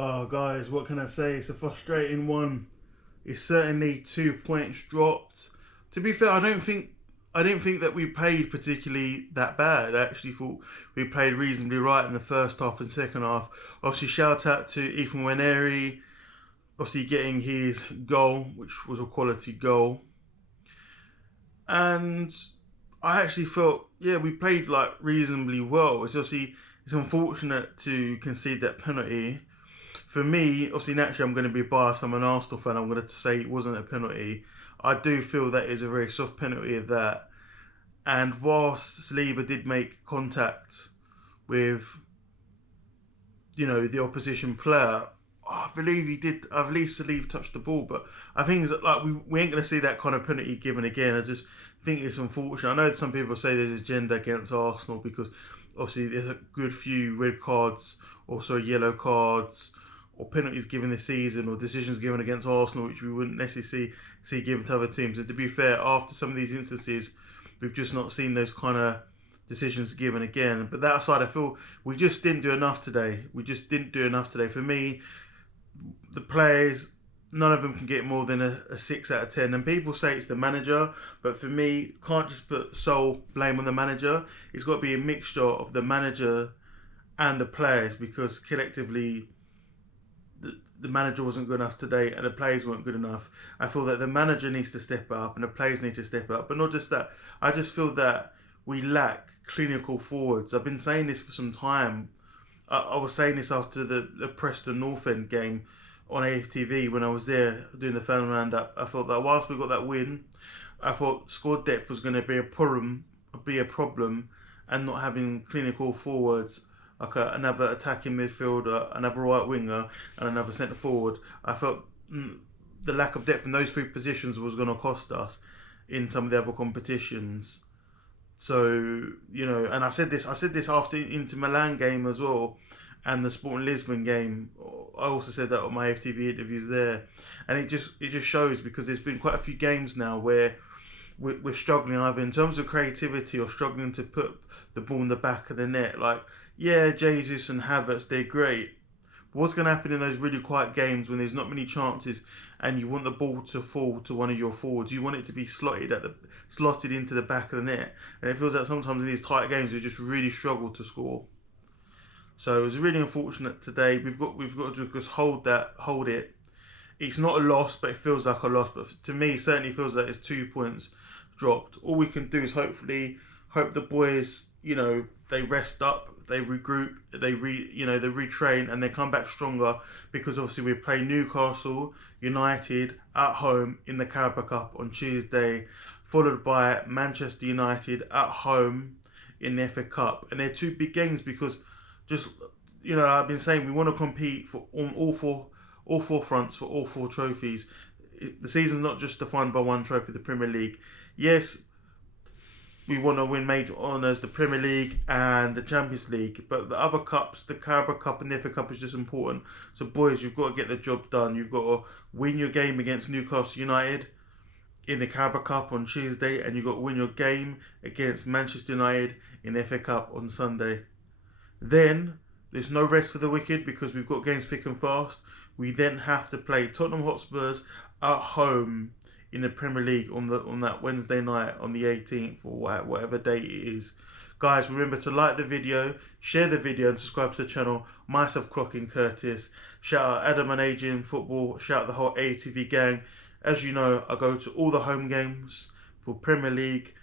Oh, guys, what can I say? It's a frustrating one. It's certainly 2 points dropped. To be fair, I didn't think that we played particularly that bad. I actually thought we played reasonably right in the first half and second half. Obviously, shout out to Ethan Waneri, obviously getting his goal, which was a quality goal. And I actually felt, yeah, we played like reasonably well. It's unfortunate to concede that penalty. For me, obviously, naturally, I'm going to be biased. I'm an Arsenal fan. I'm going to say it wasn't a penalty. I do feel that is a very soft penalty of that. And whilst Saliba did make contact with, the opposition player, I believe he did. I believe Saliba touched the ball, but I think that like we ain't going to see that kind of penalty given again. I just think it's unfortunate. I know some people say there's agenda against Arsenal because obviously there's a good few red cards, also yellow cards, or penalties given this season, or decisions given against Arsenal, which we wouldn't necessarily see given to other teams. And to be fair, after some of these instances, we've just not seen those kind of decisions given again. But that aside, I feel we just didn't do enough today. We just didn't do enough today. For me, the players, none of them can get more than a 6 out of 10. And people say it's the manager, but for me, can't just put sole blame on the manager. It's got to be a mixture of the manager and the players, because collectively the manager wasn't good enough today and the players weren't good enough. I feel that the manager needs to step up and the players need to step up. But not just that, I just feel that we lack clinical forwards. I've been saying this for some time. I was saying this after the Preston North End game on AFTV when I was there doing the fan roundup. I thought that whilst we got that win, I thought squad depth was going to be a problem, and not having clinical forwards like another attacking midfielder, another right winger, and another centre forward. I felt the lack of depth in those three positions was going to cost us in some of the other competitions. So and I said this after Inter Milan game as well, and the Sporting Lisbon game. I also said that on my FTV interviews there, and it just shows, because there's been quite a few games now where we're struggling either in terms of creativity or struggling to put the ball in the back of the net. Like, yeah, Jesus and Havertz, they're great. But what's going to happen in those really quiet games when there's not many chances and you want the ball to fall to one of your forwards? You want it to be slotted into the back of the net. And it feels like sometimes in these tight games we just really struggle to score. So it was really unfortunate today. We've got to just hold it. It's not a loss, but it feels like a loss. But to me, it certainly feels like it's 2 points dropped. All we can do is hope the boys, they rest up, they regroup, they retrain, and they come back stronger, because obviously we play Newcastle United at home in the Carabao Cup on Tuesday, followed by Manchester United at home in the FA Cup, and they're two big games because I've been saying we want to compete on all four fronts for all four trophies. The season's not just defined by one trophy, the Premier League. Yes, we want to win major honours, the Premier League and the Champions League, but the other cups, the Carabao Cup and the FA Cup, is just important. So boys, you've got to get the job done. You've got to win your game against Newcastle United in the Carabao Cup on Tuesday, and you've got to win your game against Manchester United in the FA Cup on Sunday. Then there's no rest for the wicked, because we've got games thick and fast. We then have to play Tottenham Hotspurs at home in the Premier League on that Wednesday night on the 18th, or whatever date it is. Guys, remember to like the video, share the video, and subscribe to the channel. Myself, Clocking Curtis. Shout out Adam and Adrian Football. Shout out the whole ATV gang. As you know, I go to all the home games for Premier League,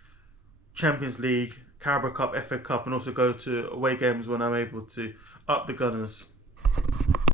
Champions League, Carabao Cup, FA Cup, and also go to away games when I'm able to. Up the Gunners.